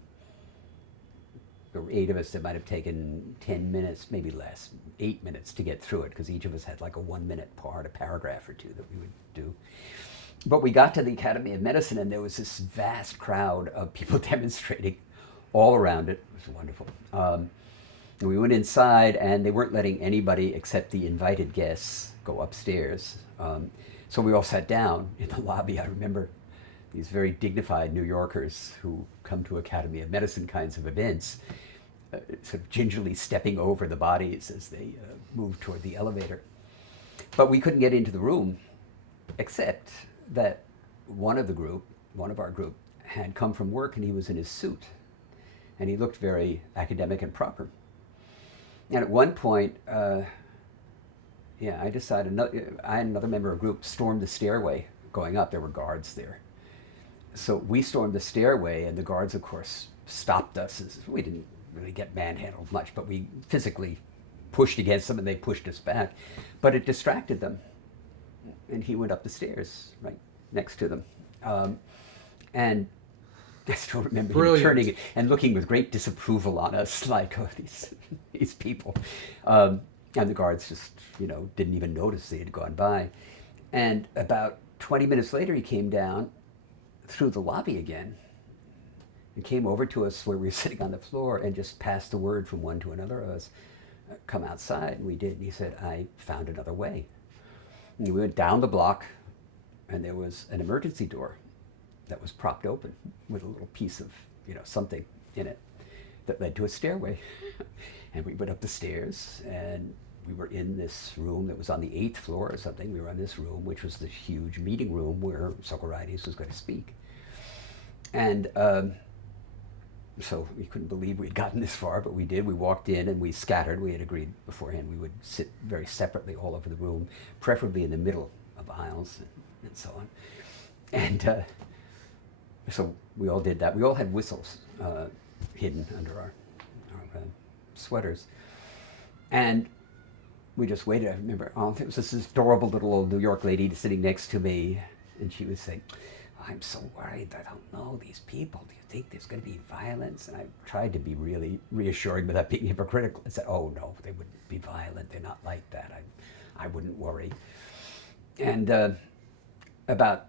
there were 8 of us, it might have taken 10 minutes, maybe less, 8 minutes to get through it, because each of us had like a 1-minute part, a paragraph or 2 that we would do. But we got to the Academy of Medicine, and there was this vast crowd of people demonstrating all around it. It was wonderful. And we went inside, and they weren't letting anybody except the invited guests go upstairs. So we all sat down in the lobby. I remember these very dignified New Yorkers who come to Academy of Medicine kinds of events, sort of gingerly stepping over the bodies as they moved toward the elevator. But we couldn't get into the room, except that one of our group, had come from work, and he was in his suit. And he looked very academic and proper. And at one point, I decided, I and another member of the group stormed the stairway going up. There were guards there. So we stormed the stairway, and the guards, of course, stopped us. We didn't really get manhandled much, but we physically pushed against them, and they pushed us back. But it distracted them. And he went up the stairs right next to them. And I still remember him turning and looking with great disapproval on us, like, oh, these people. And the guards just, didn't even notice they had gone by. And about 20 minutes later, he came down through the lobby again and came over to us where we were sitting on the floor and just passed the word from one to another of us, come outside. And we did. And he said, I found another way. And we went down the block, and there was an emergency door that was propped open with a little piece of, something in it that led to a stairway. And we went up the stairs, and we were in this room that was on the 8th floor or something. We were in this room, which was the huge meeting room where Socrates was going to speak. And so we couldn't believe we'd gotten this far, but we did. We walked in and we scattered. We had agreed beforehand we would sit very separately all over the room, preferably in the middle of aisles and so on. And so we all did that. We all had whistles hidden under our sweaters. And we just waited. I remember, there was this adorable little old New York lady sitting next to me, and she was saying, I'm so worried. I don't know these people. Do you think there's going to be violence? And I tried to be really reassuring without being hypocritical. I said, oh, no, they wouldn't be violent. They're not like that. I wouldn't worry. And about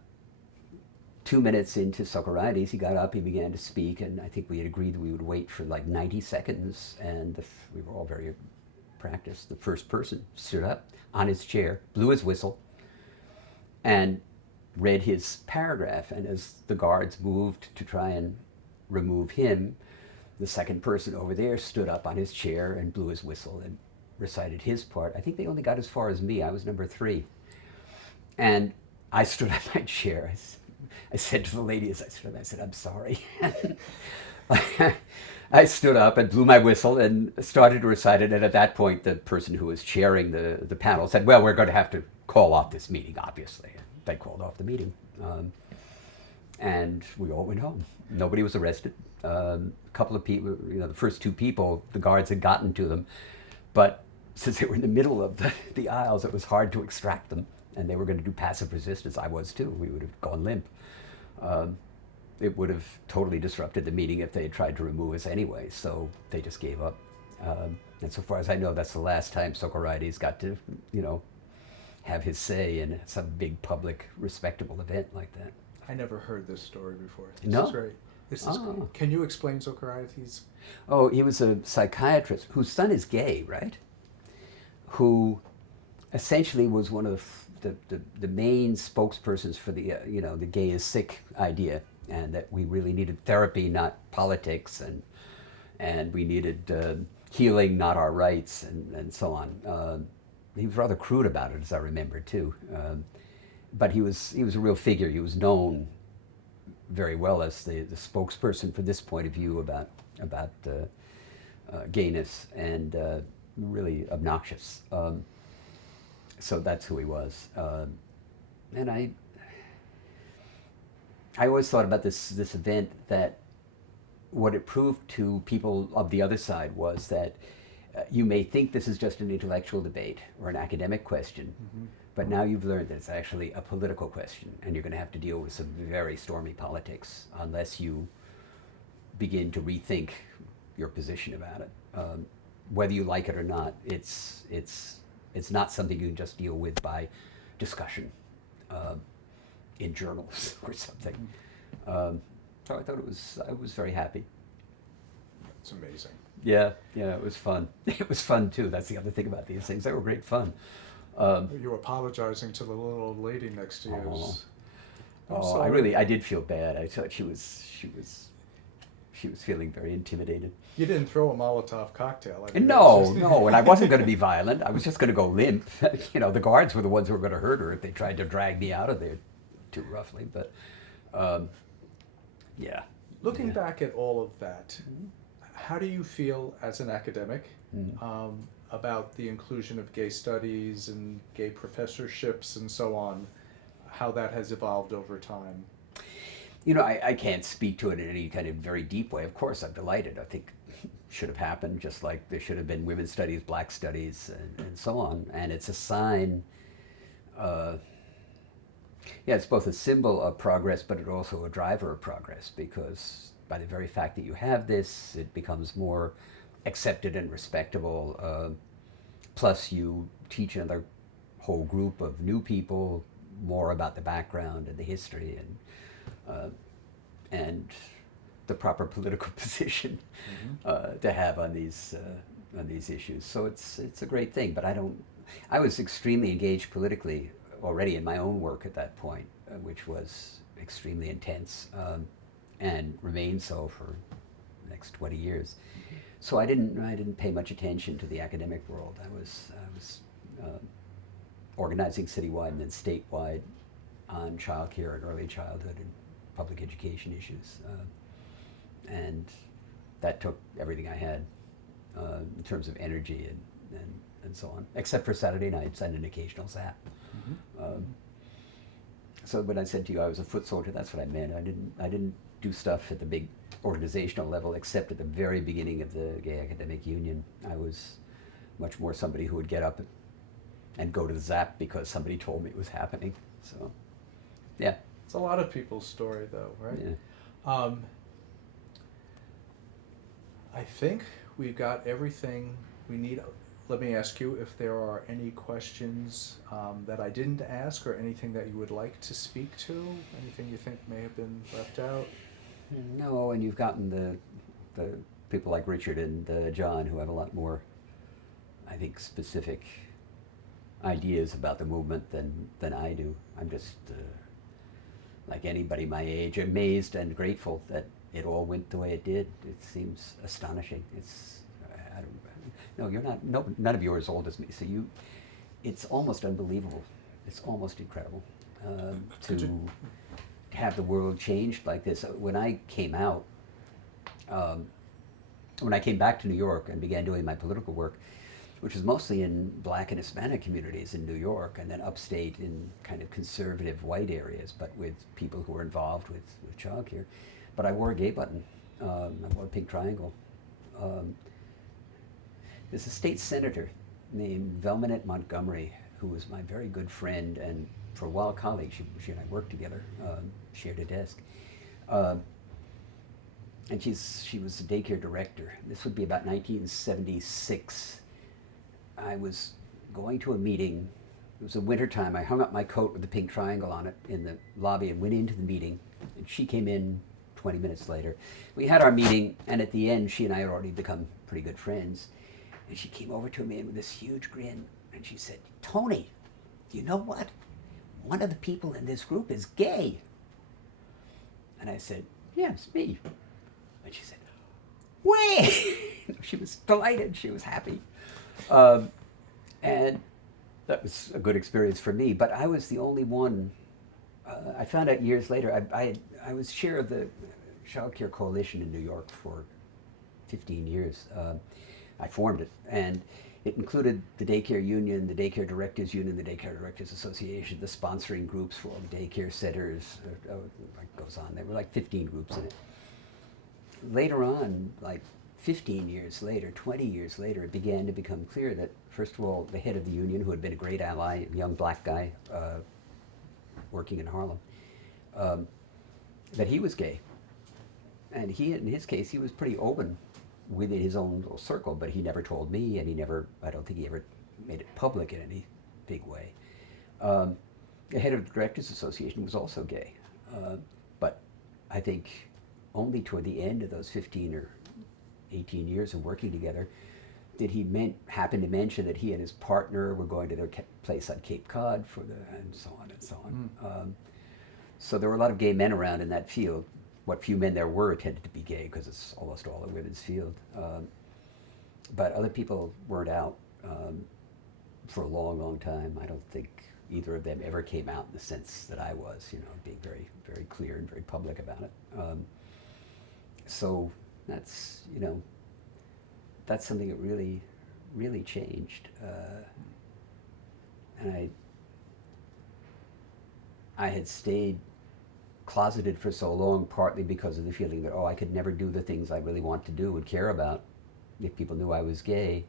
2 minutes into Socrates, he got up, he began to speak, and I think we had agreed that we would wait for like 90 seconds, and we were all very practiced. The first person stood up on his chair, blew his whistle, and read his paragraph. And as the guards moved to try and remove him, the second person over there stood up on his chair and blew his whistle and recited his part. I think they only got as far as me. I was number 3. And I stood on my chair. I said to the lady as I stood up, I said, I'm sorry. I stood up and blew my whistle and started to recite it. And at that point, the person who was chairing the panel said, well, we're going to have to call off this meeting, obviously. They called off the meeting. And we all went home. Nobody was arrested. A couple of people, the first 2 people, the guards had gotten to them. But since they were in the middle of the aisles, it was hard to extract them. And they were going to do passive resistance. I was too. We would have gone limp. It would have totally disrupted the meeting if they had tried to remove us anyway. So they just gave up. And so far as I know, that's the last time Socrates got to, have his say in some big public, respectable event like that. I never heard this story before. This No? is great. This is great. Can you explain Socrates? Oh, he was a psychiatrist whose son is gay, right? Who essentially was one of the main spokespersons for the the gay is sick idea, and that we really needed therapy, not politics, and we needed healing, not our rights, and so on. He was rather crude about it, as I remember too. But he was a real figure. He was known very well as the spokesperson for this point of view about gayness, and really obnoxious. So that's who he was. And I always thought about this event, that what it proved to people of the other side was that you may think this is just an intellectual debate or an academic question, but now you've learned that it's actually a political question, and you're going to have to deal with some very stormy politics unless you begin to rethink your position about it. Whether you like it or not, it's not something you can just deal with by discussion in journals or something. So I thought I was very happy. It's amazing. Yeah, it was fun. It was fun too. That's the other thing about these things. They were great fun. You were apologizing to the little old lady next to you. I did feel bad. I thought she was feeling very intimidated. You didn't throw a Molotov cocktail. I mean, No, and I wasn't going to be violent. I was just going to go limp. The guards were the ones who were going to hurt her if they tried to drag me out of there too roughly. But, yeah. Looking back at all of that, how do you feel as an academic about the inclusion of gay studies and gay professorships and so on, how that has evolved over time? I can't speak to it in any kind of very deep way. Of course, I'm delighted. I think it should have happened, just like there should have been women's studies, black studies, and so on. And it's a sign, it's both a symbol of progress, but it's also a driver of progress, because by the very fact that you have this, it becomes more accepted and respectable. Plus, you teach another whole group of new people more about the background and the history and the proper political position to have on these issues. So it's a great thing. But I was extremely engaged politically already in my own work at that point, which was extremely intense, and remained so for the next 20 years. So I didn't pay much attention to the academic world. I was organizing citywide and then statewide on childcare and early childhood and public education issues, and that took everything I had in terms of energy and so on, except for Saturday nights and an occasional zap. So when I said to you I was a foot soldier, that's what I meant. I didn't do stuff at the big organizational level, except at the very beginning of the Gay Academic Union. I was much more somebody who would get up and go to the zap because somebody told me it was happening. So, yeah. It's a lot of people's story, though, right? Yeah. I think we've got everything we need. Let me ask you if there are any questions that I didn't ask, or anything that you would like to speak to, anything you think may have been left out. No, and you've gotten the people like Richard and John, who have a lot more, I think, specific ideas about the movement than I do. I'm just, like anybody my age, amazed and grateful that it all went the way it did. It seems astonishing. No, you're not. No, none of you are as old as me. So it's almost unbelievable. It's almost incredible to have the world changed like this. When I came out, when I came back to New York and began doing my political work, which was mostly in Black and Hispanic communities in New York, and then upstate in kind of conservative white areas, but with people who were involved with childcare. But I wore a gay button. I wore a pink triangle. There's a state senator named Velmanette Montgomery, who was my very good friend and for a while colleague. She and I worked together, shared a desk. And she was a daycare director. This would be about 1976. I was going to a meeting. It was a winter time. I hung up my coat with the pink triangle on it in the lobby and went into the meeting. And she came in 20 minutes later. We had our meeting, and at the end, she and I had already become pretty good friends. And she came over to me with this huge grin, and she said, "Tony, you know what? One of the people in this group is gay." And I said, "Yeah, it's me." And she said, "Way!" She was delighted. She was happy. And that was a good experience for me. But I was the only one. I found out years later, I was chair of the Child Care Coalition in New York for 15 years. I formed it, and it included the Daycare Union, the Daycare Directors Union, the Daycare Directors Association, the sponsoring groups for all the daycare centers. It goes on. There were like 15 groups in it. Later on, like 15 years later, 20 years later, it began to become clear that, first of all, the head of the union, who had been a great ally, a young black guy working in Harlem, that he was gay. And in his case, he was pretty open within his own little circle, but he never told me, and I don't think he ever made it public in any big way. The head of the Directors Association was also gay. But I think only toward the end of those 15 or 18 years of working together did he happen to mention that he and his partner were going to their place on Cape Cod and so on and so on. So there were a lot of gay men around in that field. What few men there were tended to be gay because it's almost all a women's field. But other people weren't out for a long, long time. I don't think either of them ever came out in the sense that I was, being very, very clear and very public about it. So that's something that really, really changed. And I had stayed closeted for so long, partly because of the feeling that, I could never do the things I really want to do and care about if people knew I was gay.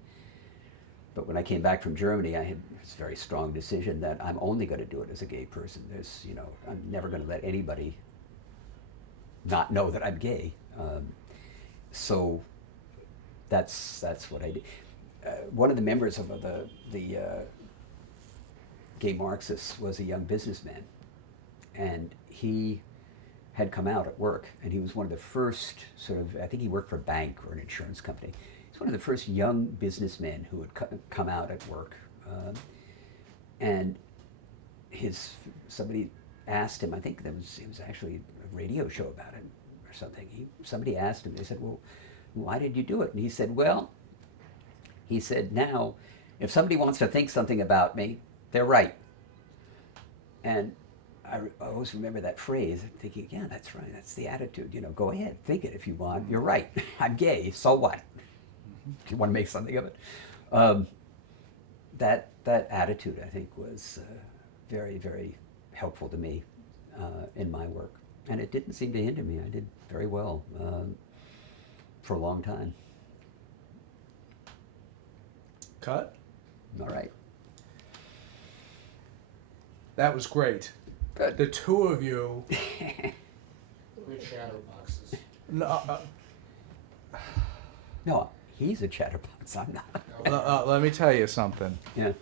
But when I came back from Germany, I had this very strong decision that I'm only going to do it as a gay person. I'm never going to let anybody not know that I'm gay. So that's what I did. One of the members of the Gay Marxists was a young businessman, and he had come out at work, and he was one of the first I think he worked for a bank or an insurance company. He's one of the first young businessmen who had come out at work. And somebody asked him, I think it was actually a radio show about it or something. Somebody asked him, they said, well, why did you do it? And he said, well, he said, now, if somebody wants to think something about me, they're right. And I always remember that phrase, thinking, yeah, that's right, that's the attitude. You know, go ahead, think it if you want. You're right. I'm gay, so what? If you want to make something of it. That attitude, I think, was very, very helpful to me in my work. And it didn't seem to hinder me. I did very well for a long time. Cut? All right. That was great. Good. The two of you. We're shadow boxes. No, No, he's a chatterbox. I'm not. let me tell you something. Yeah.